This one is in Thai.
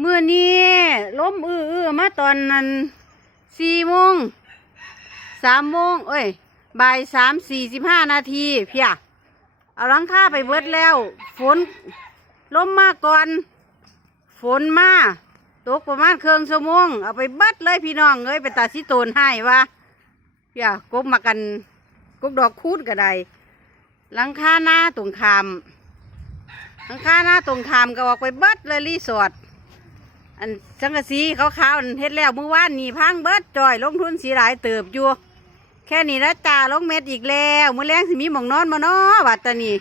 มื้อนี้ลมอื้อมาตอนนั้น4 โมง3 โมงบ่าย3:45 นาทีเพียเอาหลังคาไปเบิดแล้วฝนลมมาก่อนฝนมาตกประมาณครึ่ง ชั่วโมงเอาไปเบิดเลยพี่น้องไปตัดสิโตนให้วะเพียกบมากันกบดอกคูดก็ได้หลังคาหน้าตรงคามหลังคาหน้าตรงคามก็ออกไปเบิดเลยรีสอร์ทอันสังกะสีขาวๆเฮ็ดแล้วเมื่อวานนี่พังเบิดจ่อยลงทุนสีหลายเติบอยู่แค่นี้ละจ้าลงเม็ดอีกแล้วมื้อแรงสิมีหม่องนอนมาเนาะบัดตานี้